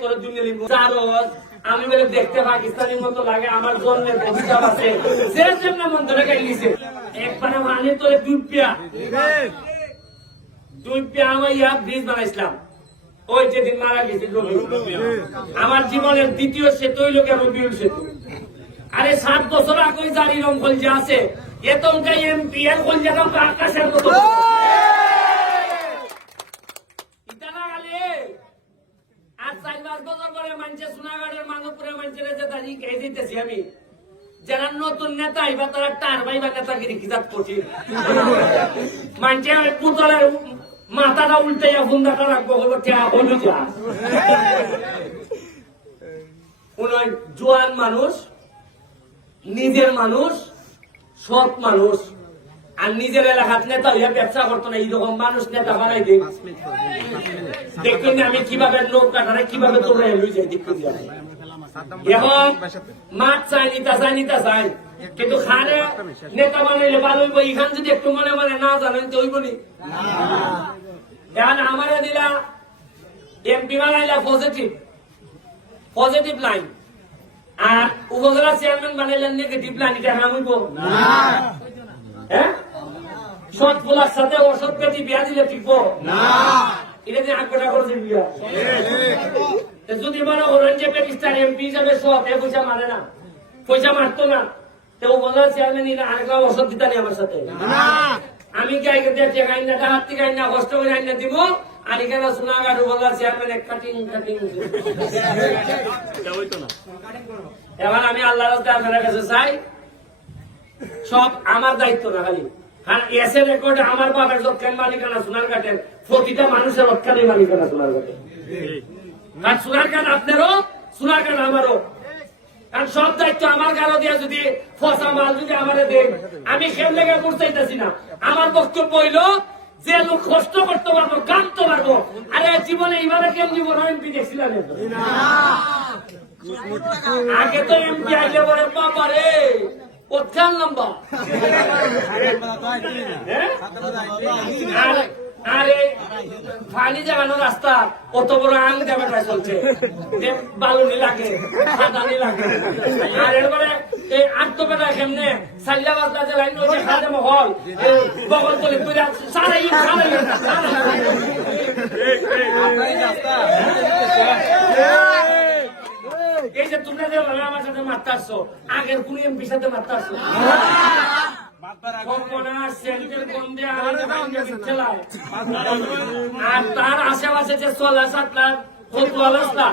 তোর দুনিয়া লিখবো আমি বলে দেখতে পাকিস্তানের মতো লাগে আমার জন্মের অভিশাপ আছে যে যেমন মন ধরে গাইলিছে একবার মানে তোরে দুই পিয়া আমার ইয়া ব্রিজ বানাইছিলাম ওই যেদিন মারা গেছে আমার জীবনের দ্বিতীয় সেতু হইল কেন বিউল সেতু আরে 7 বছর আগে জারি রংফল যে আছে এতটা এমপি এর কলজাটা আকাশের মতো ইতানা গালে আর 4-5 বছর পরে মানুষে সোনাগাড়ের মাধবপুরের মানুষের যে দাঁড়িয়ে কে দিতেছি আমি যারা নতুন নেতা আইবা তারা টার ভাইবা নেতাগিরি কিজাত করছি মানুষের পুতলের মাথাটা উল্টাইয়া ফুন্দাটা রাখবো হইল যা কোন জোয়ান মানুষ নিজের মানুষ সৎ মানুষ আর নিজের এলাকার নেতা হইয়া ব্যবসা করতো না এইরকম মানুষ নেতা বানাই দিই দেখবেন আমি কিভাবে নৌকাটারে কিভাবে তোমরা লই যাই দেখতে এখন মাছ চাই নিতা চাই কিন্তু খারে নেতা বানাইলে ভালো হইব এখান যদি একটু মনে মনে না জানেন তো হইব নি এখন আমারে দিলা এমপি বানাইলা পজিটিভ লাইন আর উপজেলা চেয়ারম্যান বানাইলেন নেগেটিভ লাইন এটা হাম হইব হ্যাঁ সৎ ফুলার সাথে অসৎ পেটি বিয়া দিলে টিকবো না এটা যে আগ্রহ করছে বিয়া যদি মনে করেন যে পেটিস্টার এমপি হিসাবে সৎ এ পয়সা মারে না পয়সা মারতো না তো উপজেলা চেয়ারম্যান আরেকটা অসৎ দিতা নেই আমার সাথে আমি কি আগে গাইন না হাত থেকে গাইন না কষ্ট করে গাইন না দিব আর এখানে সোনাগাড় উপজেলা চেয়ারম্যান এক কাটিং এবার আমি আল্লাহর আপনার কাছে চাই সব আমার দায়িত্ব না খালি এসে রেকর্ডে আমার বাবার যৎকান মালিকানা সোনার কাটেন প্রতিটা মানুষের অৎকানের মালিকানা সোনার কাটে আর সোনার কাঠ আপনারও সোনার কাঠ আমারও কারণ সব দায়িত্ব আমার গালো দিয়ে যদি ফসা মাল যদি আমারে দেন আমি খেল লেগে পড়তেছি না আমার বক্তব্য হইল যে লোক কষ্ট করতে পারবো কামতে পারবো আরে জীবনে এইভাবে কেন জীবন এমপি দেখছিলাম আগে তো এমপি আইলে বলে বাবা রে কোথায় লম্বা আরে ফানি জাগানো রাস্তা কত বড় আং জায়গাটা চলছে বালুনি লাগে খাদানি লাগে আর এরপরে এই আত্মপেটা কেমনে সাল্লা বাজলা যে লাইন রয়েছে খাদে মহল বগল তলে তুই সারাই এই যে তোমরা যে আমার সাথে মারতে আসছো আগের কোন এমপির সাথে মারতে আসছো আর তার আশেপাশে যে 16-7 লাখ অবস্থা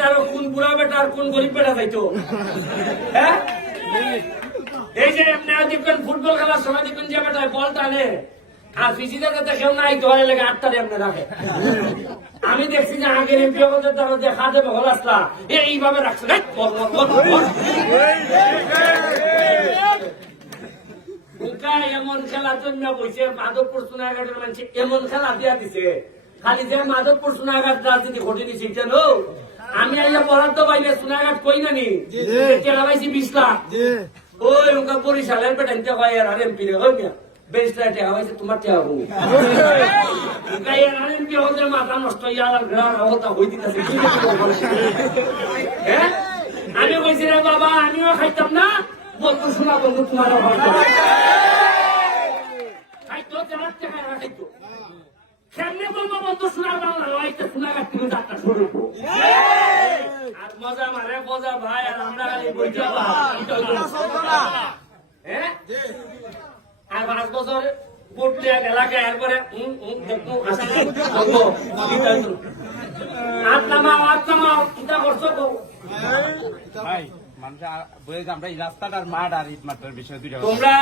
তার কোন বুড়া বেটা আর কোন গরিব বেটা যাইতো হ্যাঁ এই যে দেখবেন ফুটবল খেলার সময় দেখবেন যে বেটা বল টানে আর ফিজিদের কাছে কেউ নাই ধরে লেগে 8টারে এমনি রাখে আমি দেখছি যে আগের এমপি দ্বারা যে খাদে বহল আসলা এইভাবে রাখছে এমন খেলার জন্য বলছে মাধবপুর সোনাঘাটের মানুষ এমন খেলা দিয়া দিছে খালি যে মাধবপুর সোনাঘাট রাজনীতি ঘটে দিছে কেন আমি আইয়া বরাদ্দ পাইলে সোনাঘাট কই নানি কেনা পাইছি 20 লাখ ওই ওকে বরিশালের পেটাইতে হয় আর এমপি রে হই না বেশটা টাকা হয়েছে তোমার টাকা হবো এমপি হতে মাথা নষ্ট হয়ে দিতেছে আমি বলছি রে বাবা আমিও খাইতাম না বন্ধু শোনা বন্ধু তোমারও খাইতো 4 টাকা খাইতো কেমনে বলবো বন্ধু শোনা বাংলা লাইতে শোনা কাটতে যাত্রা শুরু আর মজা মারে মজা ভাই আর আমরা বইটা হ্যাঁ আর 5 বছর পড়তে এলাকায় এরপরে চিন্তা করছো তো ভাই রাস্তাটার মাঠ আর ইট মাঠের বিষয় তোমরা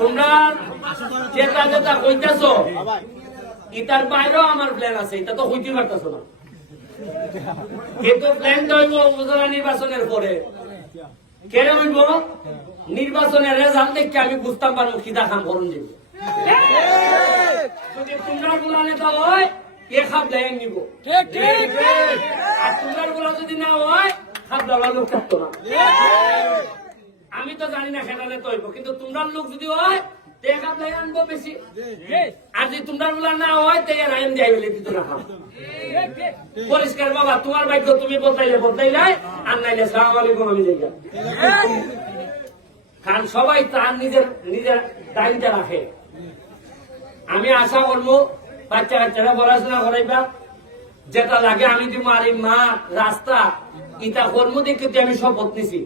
তোমরা যেটা যেটা কইতেছো এটার বাইরেও আমার প্ল্যান আছে এটা তো হইতে পারতেছো না কিন্তু প্ল্যানটা হইব উপজেলা নির্বাচনের পরে কেন হইব নির্বাচনের রেজাল্ট দেখে আমি বুঝতাম পারবো কি দেখাম করুন যাবো যদি তোমরা গুলা নেতা হয় এ খাপ দেয় নিব আর তোমরা গুলা যদি না হয় খাপ দেওয়ার লোক থাকতো না আমি তো জানি না সেটা নেতা হইব কিন্তু তোমরা লোক যদি হয় টেকা তাই আনবো বেশি আর যদি তোমরা গুলা না হয় তাই আর আইন যাই বলে দিতে রাখা পরিষ্কার বাবা তোমার ভাগ্য তুমি বদলাইলাই আর নাইলে সালাম আলাইকুম আমি যাই কারণ সবাই তার নিজের টাইমটা রাখে আমি আশা করবো বাচ্চা কাচ্চারা পড়াশোনা করাইবা যেটা লাগে আমি দিব আর এই মা রাস্তা ইটা কর্ম দেখে আমি শপথ নিছি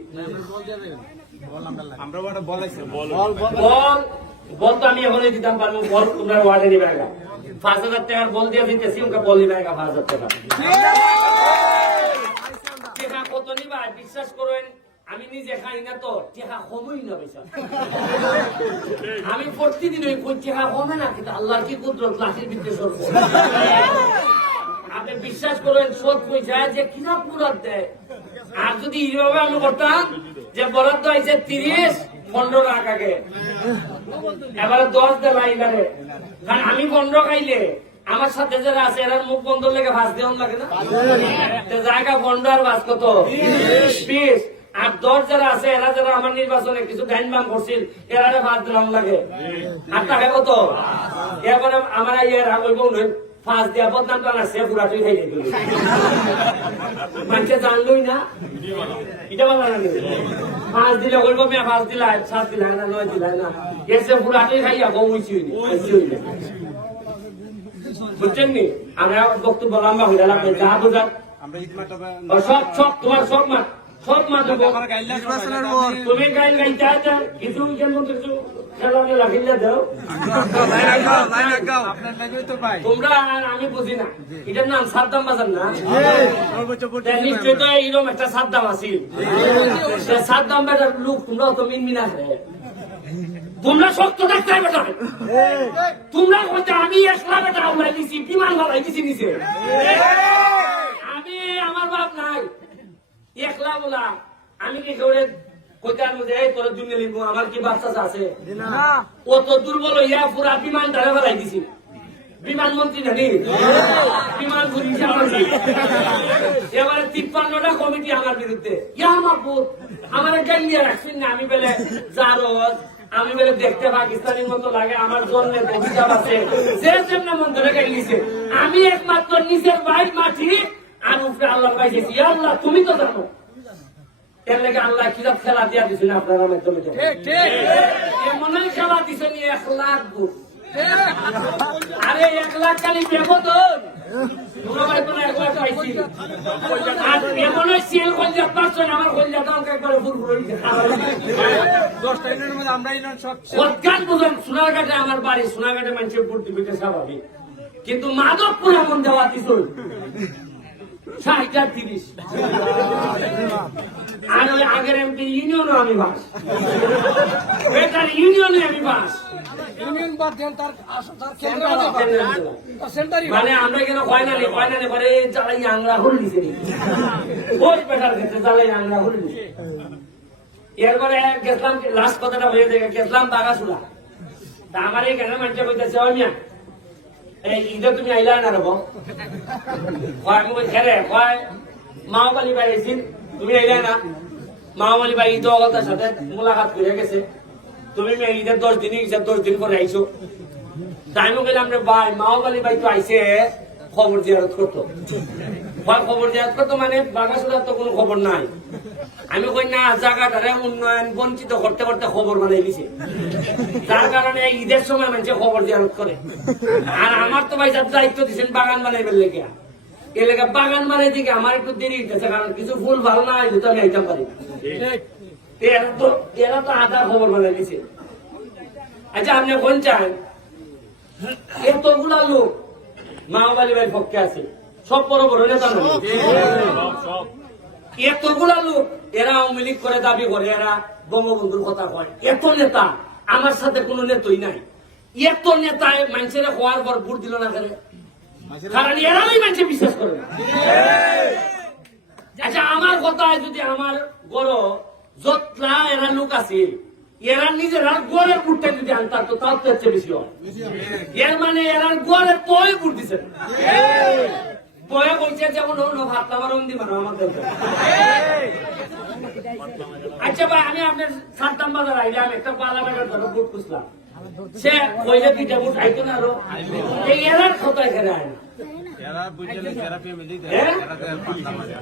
বল তো আমি এখন দিতাম পারবো বল তোমরা ওয়ার্ডে নিবে 5,000 টাকার বল দিয়ে দিতেছি ওকে বল নিবে 5,000 টাকা টেকা কত নিবা বিশ্বাস করেন আমি নিজে খাই না তো টেকা কমই না বেশা আমি প্রতিদিন ওই টেকা কমে না কিন্তু আল্লাহর কি কুদরত লাঠির ভিতরে সরব আপনি বিশ্বাস করেন সৎ পয়সা যে কিনা পুরাত দেয় আর যদি এইভাবে আমি করতাম যে বরাদ্দ হয়েছে 30-15 লাখ আগে এবারে 10 দেয় এবারে কারণ আমি 15 খাইলে আমার সাথে যারা আছে এরা মুখ বন্ধ লেগে ভাস দেওয়ান লাগে না জায়গা 15 আর ভাস কত 20 আর 10 যারা আছে এরা যারা আমার নির্বাচনে কিছু গাইন বাম করছিল এরা ভাস দিলাম লাগে আর টাকা কত এবারে আমার ইয়ের হইব নয় 5 দিয়া বদনাম টানা সে পুরাটাই খাই দিল মানুষে জানলই না এটা বলা না 5 দিলে বলবো মেয়ে 5 দিলা 7 দিলা না 9 দিলা না এর সে পুরাটাই খাইয়া বউ হইছি বুঝছেন নি আমরা বক্তব্য লম্বা হয়ে গেলাম যা বোঝার সব তোমার সব মা দেবো তুমি গাইল গাইতে আছে কিছু কিছু খেলাতে লাগিলে দাও তোমরা আমি বুঝি না এটার নাম সাদ্দাম বাজার না নিশ্চয় তো এইরকম একটা সাদ্দাম আছিল সাদ্দাম বাজার লোক তোমরা তো মিনমিনা তোমরা শক্ত থাকতে হবে বেটা তোমরা বলতে আমি একলা বেটা উড়াই দিছি বিমান ভালাই দিছি নিচে আমি আমার বাপ নাই একলা বলা আমি কি করে কোথার মধ্যে তোর দুনিয়া লিখবো আমার কি বাচ্চা আছে ও তো দুর্বল হইয়া পুরা বিমান ধরে ফেলাই দিছি বিমান মন্ত্রী জানি বিমান এবারে 53টা কমিটি আমার বিরুদ্ধে ইয়া মাহবুব আমার জ্ঞান দিয়ে রাখছেন না আমি বেলে জারজ আমি বলে দেখতে পাকিস্তানের মতো লাগে আমার জন্মের অভিশাপ আছে যে যেমন মন ধরে গেছে আমি একমাত্র নিজের বাইর মাটি আর উপরে আল্লাহ পাইছি আল্লাহ তুমি তো জানো এর লেগে আল্লাহ কিতাব খেলা দিয়া দিছেন আপনার মাধ্যমে মনে খেলা দিছেন 1 লাখ গুণ আরে 1 লাখ খালি বেবদন আর এমন সেল করলে পারছেন আমার কল্যাণ আমাকে একবারে ফুরফুর হয়েছে 10টা দিনের মধ্যে আমরা সব সৎকান বুঝেন সোনারঘাটে আমার বাড়ি সোনারঘাটে মানুষের ভর্তি পেতে স্বাভাবিক কিন্তু মাধবপুর এমন দেওয়া দিস 60-30 আর ওই আগের এমপি ইউনিয়নও আমি বাস বেটার ইউনিয়নে আমি বাস ইউনিয়ন বাদ দেন তার সেন্টারি মানে আমরা কেন কয়নানি করে জ্বালাই আংরা হল দিছে ওই বেটার ক্ষেত্রে জ্বালাই আংরা হল দিছে এরপরে গেছিলাম লাস্ট কথাটা হয়ে দেখে গেছিলাম বাগাসুলা তা আমার এই কেন মানুষ কইতেছে ওই মিয়া এই ঈদে তুমি আইলা না রব খেলে কয় মাওবালি ভাই এসেছিল তুমি আইলা না মাওবালি ভাই ঈদ অগতার সাথে মোলাকাত করে গেছে তুমি ঈদের 10 দিনই 10 দিন পরে আইসো টাইমও গেলাম রে ভাই মাওবালি ভাই তো আইসে খবর জিয়ারত করতো খবর জিয়ারত করতো মানে বাগাসুলার তো কোনো খবর নাই আমি কই না জায়গাটারে উন্নয়ন বঞ্চিত করতে করতে খবর বানাই দিছে যার কারণে ঈদের সময় মানুষ খবর জিয়ারত করে আর আমার তো ভাই দায়িত্ব দিচ্ছেন বাগান বানাইবার লেগে এ লেগে বাগান বানাই দিকে আমার একটু দেরি হইতেছে কারণ কিছু ফুল ভালো না হইলে তো আমি আইতাম পারি এরা তো আধা খবর বানাই দিছে আচ্ছা আপনি কোন চান এতগুলা লোক মাওবালি ভাই পক্ষে আছে সব বড় বড় নেতা এতগুলা লোক এরা আওয়ামী লীগ করে দাবি করে এরা বঙ্গবন্ধুর কথা কয় এত নেতা আমার সাথে কোনো নেতই নাই এত নেতায় মানুষের হওয়ার পর ভোট দিল না করে কারণ এরাই মানুষে বিশ্বাস করে না আচ্ছা আমার কথায় যদি আমার বড় যতলা এরা লোক আছে এরা নিজেরা গোয়ালের ভোটটা যদি আনতাম তো তাও তো হচ্ছে বেশি হয় এর মানে এরা গোয়ালের তোই ভোট দিছে বয়া বলছে যেমন ভাত খাবার অন্দি মানো আমাদের আচ্ছা ভাই আমি আপনার সাদ্দাম বাজার আইলাম একটা পালা বাজার ধরো ভোট খুঁজলাম সে কইলে দুইটা ভোট আইতো না আরো এই এরার কথা এখানে আয় না এরা বুঝলে এরা ফ্যামিলি হ্যাঁ? এরা